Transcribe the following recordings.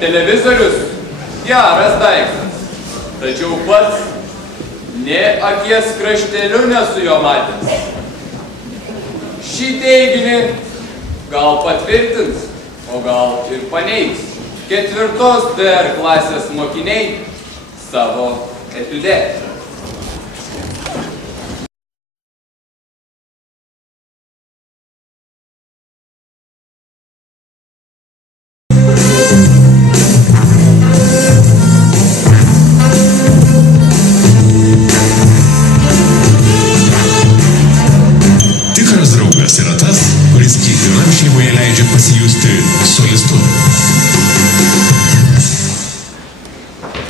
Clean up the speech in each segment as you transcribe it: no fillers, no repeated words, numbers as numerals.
televizorius geras daiktas, tačiau pats nė akies krašteliu nesu jo matęs. Šį teiginį gal patvirtins, o gal ir paneigs 4 DR klasės mokiniai savo etiude. Tikras draugas yra tas, kuris kiekvienam šeimoje leidžia pasijusti solistu.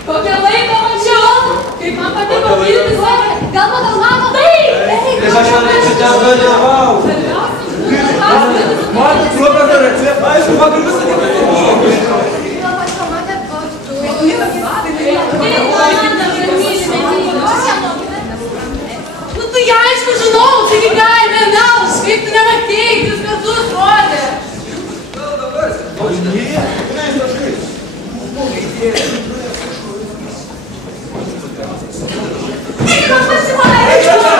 Kokią laiką mačiau, kaip man patiko filmai, sakė, gal pagal mano taip. Aš norėčiau ten dalyvauti. Man super gerai, aišku, vakar visą dieną. Gal pamatėt, o tu. Nu tu ją aišku žinau, taigi galime melš, kaip tu nematėjai, 3 kartus rodė. Gal dabar, o žinai, Einam pasivaikščioti!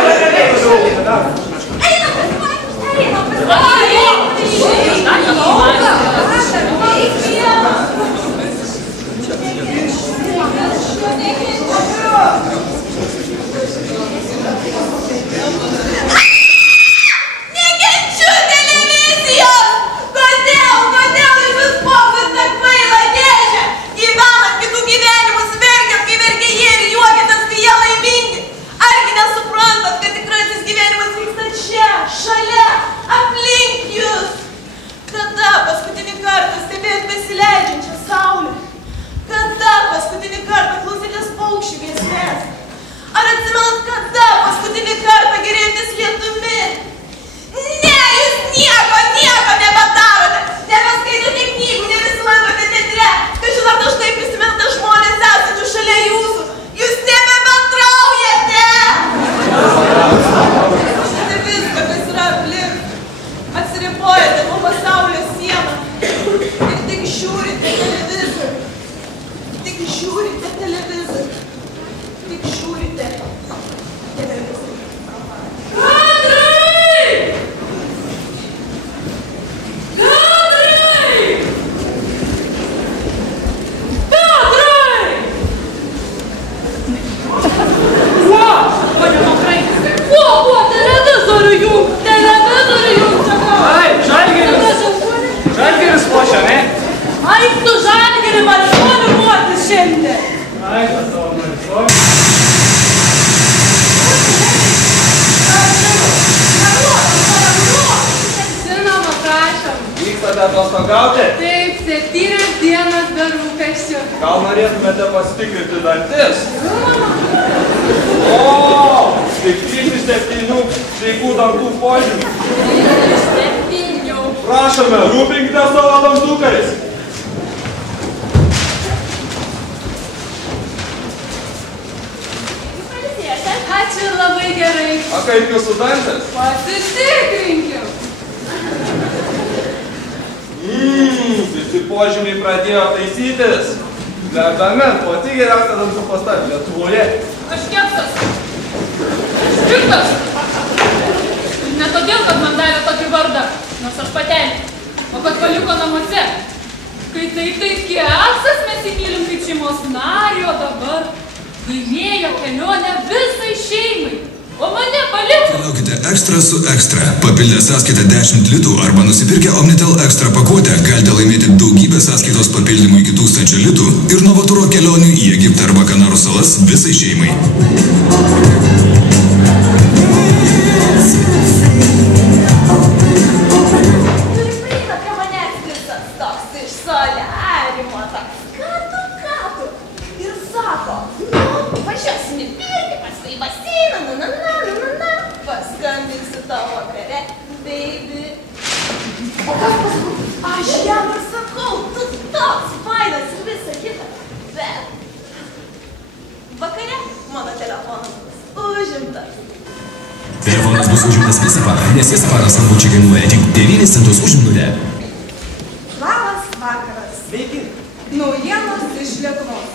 Nekenčiu televizijos! Kodėl jūs vis pokus tą kvailą dėžę? Gyvenat kitų gyvenimus, verkiat, kai verkia jie ir juokitės, kai jie laimingi. Argi nesuprantat, kad tikrasis gyvenimas vyksta čia, šalia, aplink jūs? Kada paskutinį kartą stebėjot besileidžiančią saulę? Kada paskutinį kartą klausėtės paukščių giesmės? Ar atsimenat, kada paskutinį kartą gėrėjotės lietumi? Ne, jūs nieko nebadarote! Nebeskaitote knygų, nebesilankote teatre! Kažin ar dažnai prisimenate žmonės esančių šalia jūsų! Jūs nebebendraujate! Žinote viską, kas yra aplink. Atsiribojate nuo pasaulio sieną ir tik žiūrite televizorių. Tik žiūrite televizorių. Tik žiūrite televizorių. Kadrai! Kadrai! Kadrai! Kuo? Kuo? Televizorių jung! Televizorių jung! ai, žalgiris lošia, ne? Ai, tu žalgirį Marisonių ruotis šiandien! Ai, tas savo Marisonių. Žinoma, prašom. Vykstate atostogauti? Taip, 7 dienas be rūpesčių. Gal norėtumėte pasitikrinti dantis? O, tik 7 sveikų dantų požymių. 7. Prašome, rūpinkite savo dantukais. Ačiū labai gerai. O kaip jūsų dantis? Pasitikrinkim. Visi požymiai pradėjo taisytis. Verdame, pati geriausia dantų pasta Lietuvoje. Aš keptas. Piktas. Ne todėl, kad man davė tokį vardą, nors aš patelė, o kad paliko namuose. Kai tai keksas, mes įmylim kaip šeimos narį, o dabar laimėjo kelionę visai šeimai. O mane paliko. Keliaukite Ekstra su Ekstra. Papildę sąskaitą 10 litų arba nusipirkę Omnitel Ekstra pakuotę galite laimėti daugybę sąskaitos papildymų iki 1000 litų ir Novaturo kelionių į Egiptą arba Kanarų salas visai šeimai. Paskambinsiu tavo vakare, baby. O kas pasakau? Aš jam ir sakau, tu toks fainas ir visa kita. Bet vakare mano telefonas bus užimtas. Telefonas bus užimtas visą parą, nes visą parą skambučiai kainuoja tik 9 centus už minutę. Labas vakaras. Sveiki. Naujienos iš Lietuvos.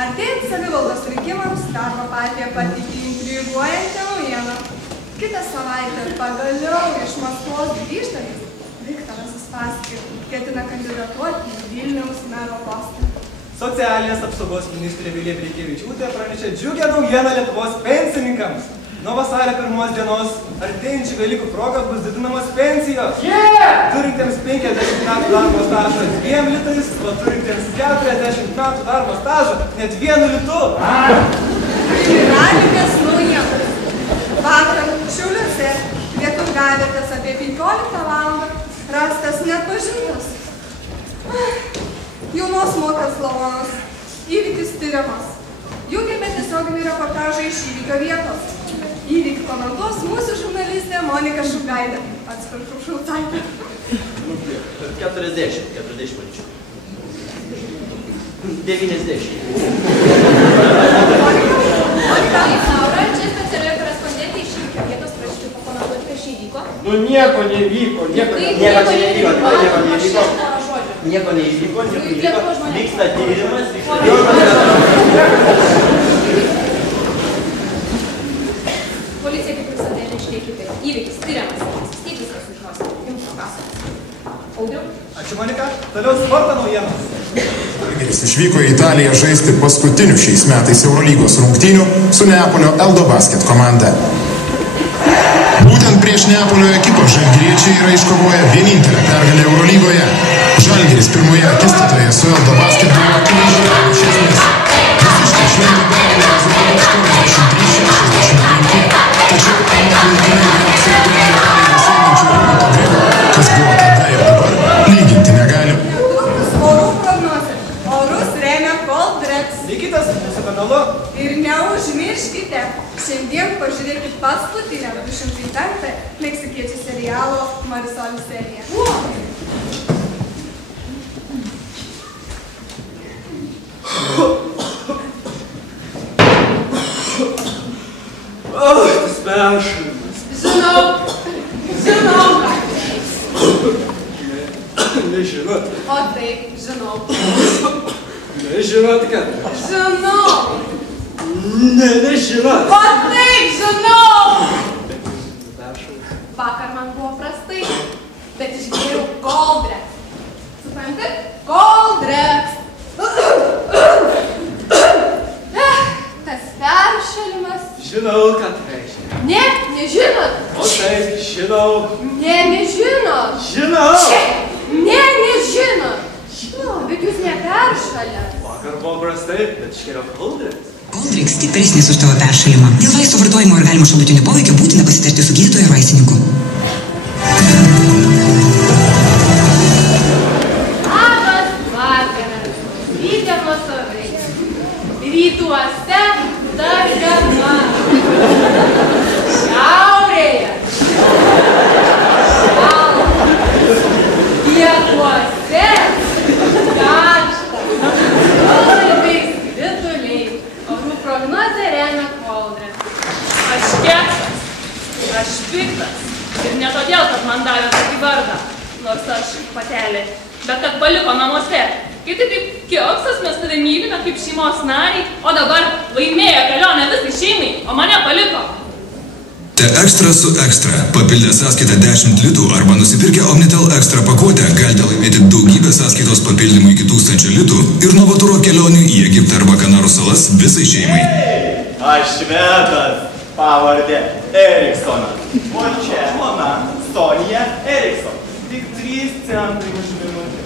Artėjant savivaldos rinkimams, darbo partija pateikė intriguojantį naujieną. Kitą savaitę pagaliau iš Maskvos grįžtantis Viktoras Uspaskich ketina kandidatuoti į Vilniaus mero postą. Socialinės apsaugos ministrė Vilija Blinkevičiūtė pranešė džiugią naujieną Lietuvos pensininkams. Nuo vasario 1 dienos artėjančių Velykų proga bus didinamos pensijos. Turintiems 50 metų darbo stažą 2 litais, o turintiems 40 metų darbo stažą net 1 litu. Kriminalinės naujienos. Vakar Šiauliuose Lietuvgavietės apie 15 valandą rastas neatpažintas jaunos moters lavonas. Įvykis tyriamas. Jungiame tiesioginį reportažą iš įvykio vietos. Įvykį komentuos mūsų žurnalistė Monika Šugaitė. Atsiprašau, Šautaitė. 40 palyčiau. 90. Monika. Laura, čia specialioje korespondentė iš įvykio vietos, prašyčiau pakomentuoti, kas čia įvyko. Nu nieko nevyko, nieko nevyko. Vyksta tyrimas, Policija kaip visada neišliekite. Įvykis tyriamas. Vis viskas sužinosite. Jums papasakos. Audriau? Ačiū, Monika. Toliau sporto naujienos. Žalgiris išvyko į Italiją žaisti paskutinių šiais metais Eurolygos rungtynių su Neapolio Eldo Basket komanda. Būtent prieš Neapolio ekipą žalgiriečiai yra iškovoję vienintelę pergalę Eurolygoje. Žalgiris pirmoje akistatoje su Eldo Basket buvo akivaizdžiai pranašesnis. Visiškai šventė pergalę rezultatą 83-65. Tačiau laikinai vėl sugrįžo pareigas einančių Roberto Grego, kas buvo tada ir dabar, lyginti negali. Netrukus orų prognozė. Orus remia Coldrex. Likite su mūsų kanalu. Ir neužmirškite, šiandien pažiūrėkit paskutinę 205 meksikiečių serialo Marisolis seriją. Tas peršalimas. Žinau, ką Nežinot. O taip, žinau. Nežinot, kad. Žinau. Nežinot. O taip, žinau. Peršalimas. Vakar man buvo prastai, bet išgėriau Coldrex. Supranti? Coldrex. Tas peršalimas. Žinau, ką tai reiškia. Ne, nežinot. O taip, žinau. Ne, nežinot. Žinau. Ne, nežinot. Žinau, bet jūs neperšalę. Vakar buvo prastai, bet išgėriau Coldrex. Coldrex stipresnis už tavo peršalimą. Dėl vaisto vartojimo ir galimo šalutinių poveikio būtina pasitarti su gydytoju ir vaistininku. Labas vakaras. Rytdienos orai. Rytuose dargana. Šiaurėje. Šalta. Pietuose karšta. Labai skrituliai. Orų prognozė remia Coldrex. Aš keksas, aš piktas. Ir ne todėl, kad man davė tokį vardą, nors aš patelė, bet kad paliko namuose. Kai tai taip keksas, mes tave mylime kaip šeimos nariai, o dabar laimėjo kelionę visai šeimai, o mane paliko. Te Extra su Extra. Papildę sąskaitą 10 litų arba nusipirkę Omnitel Extra pakuotę galite laimėti daugybę sąskaitos papildymų iki 1000 litų ir novaturo kelionių į Egiptą arba Kanarų salas visai šeimai. Aš švedas, pavardė Eriksonas. O čia mama Sonija Erikson. Tik 3 centai už minutę.